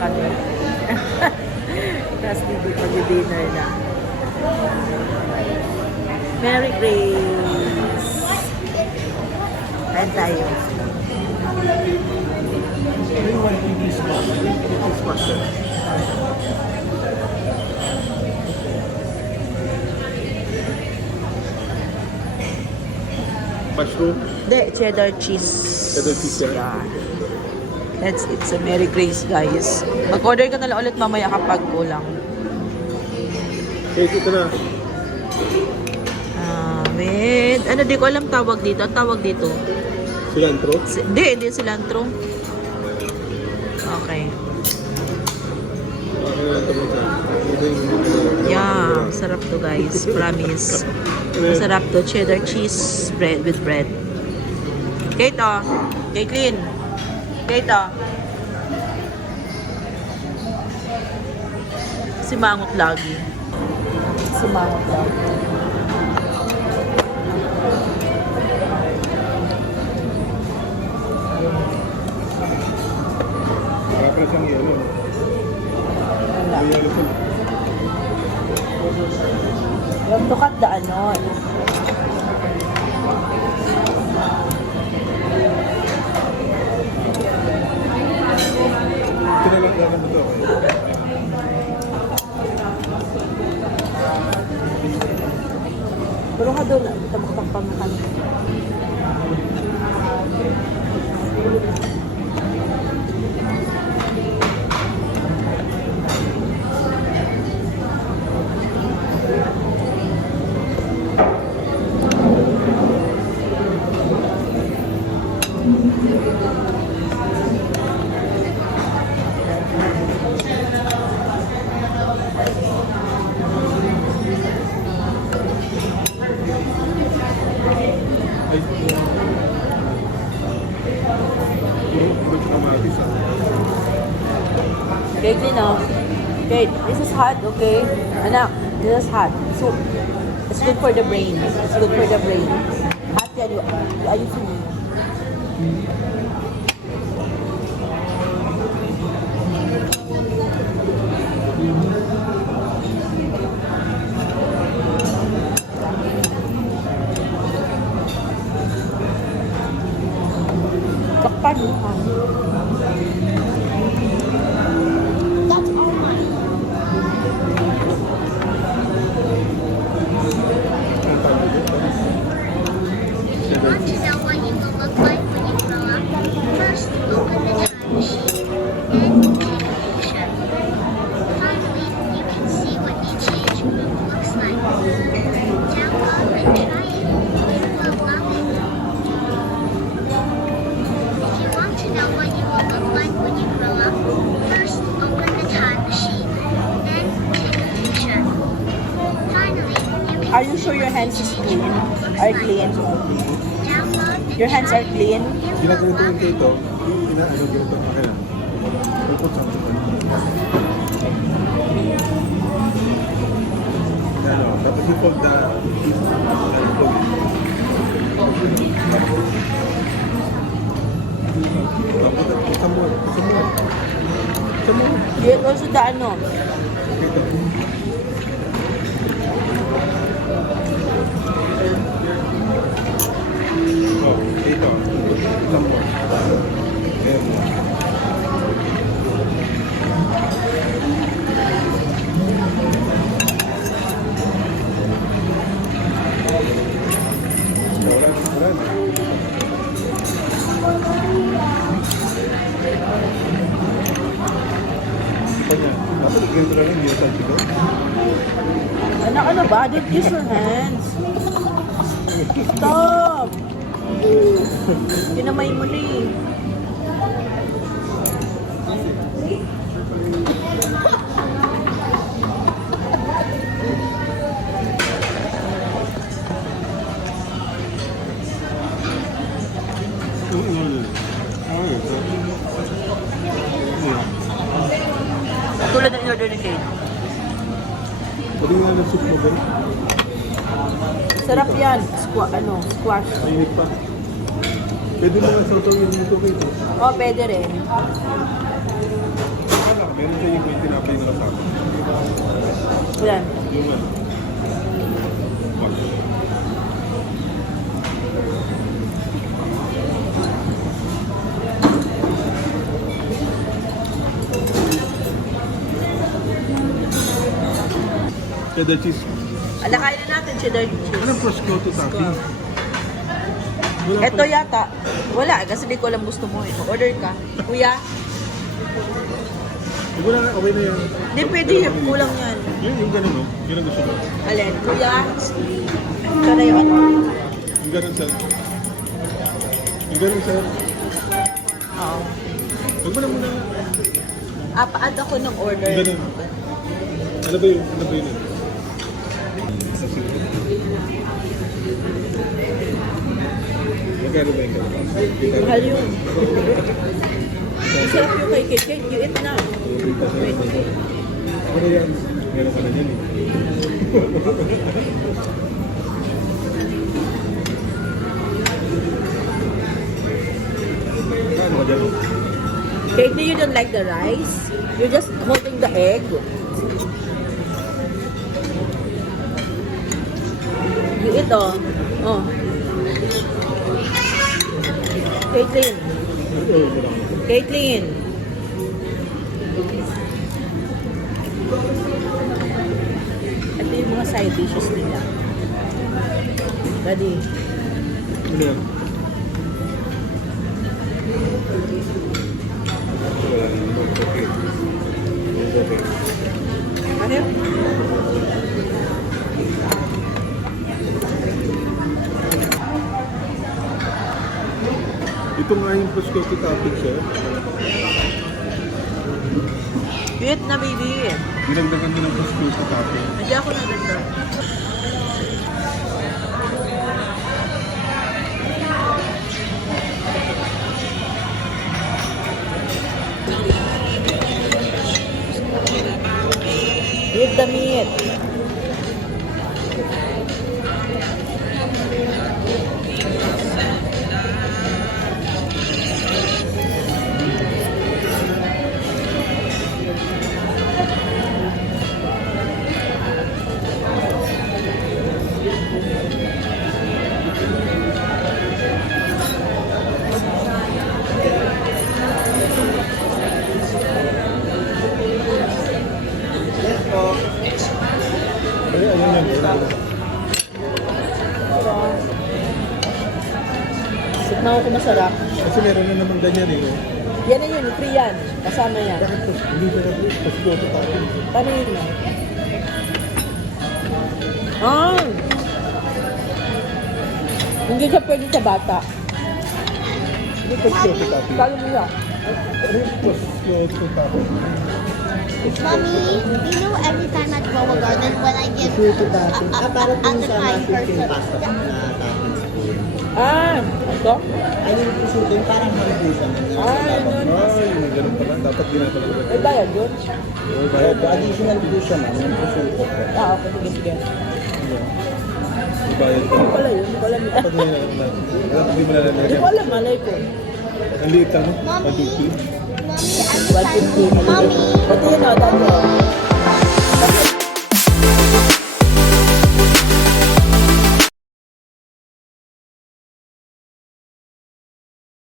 kami. Tapos mag-dinner na. Merry Grace! Kain tayo. Everyone eat this one. Eat this pasta. Mushroom. Hindi, cheddar cheese. Cheddar cheese, yeah. Yeah. Let's eat sa Merry Grace, guys. Mag-order ka na lang ulit mamaya kapag kulang. Okay, ito na. Ah, with... Ano, di ko alam tawag dito. Ang tawag dito. Cilantro. Si- Hindi, hindi cilantro. Okay. Okay Yeah, sarap to guys. Promise. Masarap to. Cheddar cheese bread with bread. Kate, oh. Caitlin. Kate, oh. Si Mangot lagi. Si Mangot lagi. Para pa siyang yelo. Yelo have to cut the ano. Ito na lang gagawin ito. Pero ka doon, tabak-tabak Ay, Caitlin, oh. Kate, this is hot, okay? Anak, this is hot. So, it's good for the brain. It's good for the brain. Hot yan. You, you. Takpan mo, ha? Hands is clean? Are clean? Your hands are clean? You will Ginagawa love ko it. ito. Inaano ganito. Okay na. Puput sa Ano, tapos mo. Isa mo. Yun also the ano. Oh, dito. Isa mo. Ayan. Chico. Anak, ano ba? Don't use your hands. Stop! Kinamay mo na eh. Tulad ng order ni Kate. Pwede nga ng soup mo ba? Sarap yan. Squa ano, squash. Mainit pa. Pwede mo nga sausaw yung kayo. Oh, pwede rin. topping. Yan. Yung ano. Wag. Cheddar cheese. Alakayin na natin cheddar cheese. Anong prosciutto topping? Ito yata. Wala, kasi di ko alam gusto mo eh. Order ka. Kuya, Eh, Wala na, okay na yan. di pwede yan. Kulang yan. Yun, yung ganun, no? Yun ang gusto ko. Alin, kuya. Ito na yung ano. Yung ganun, sir. Yung ganun, sir. Oo. Huwag mo na muna. Pa-add ako ng order. Yung ganun. Ano ba yun? Ano ba yun? Magkano ba yung ganun? Mahal yun. Masarap yung kay Kate. Kate, you eat na. Wait. Ano yan? Meron ka na yan eh. Dyan? Kate, you don't like the rice? You're just holding the egg. You eat oh. Oh. Caitlin. Caitlin. Ito yung mga side dishes nila. Daddy. Ano. Okay. Ano yun? Ito nga yung prosciutto topping, sir. Eat na baby. Dinagdagan mo ng prosciutto topping. Hindi ako naganda. Eat the meat. Ay, ayun yan. Tignan ko kung masarap. Kasi meron na naman ganyan eh. Yan na yun, free yan. Kasama yan. Bakit pros- hindi ka na prosciutto topping? Paano yun na? Ah! Hindi siya pwede sa bata. Hindi prosciutto topping. Kalo mo yan. Ano yung prosciutto topping? Mommy, you know every time at Goa Garden when I give topping. a, Ah, para the sa person. pasta na spoon. Ah! Ito? Ay, yung yung parang hamburger na Ah, yun. Ay, ganun pala. Dapat di na pala. May bayad yun? Oh, Kaya bayad. additional po siya ma'am, yung po. Ah, okay. Sige, sige. Bayad pa. Ano pala yun? Hindi ko alam. Dapat di na naman natin. Dapat di mo na Hindi ko alam, malay ko. Ang liit lang, no? Mommy, 150. Mommy. Pati yun o, dati o.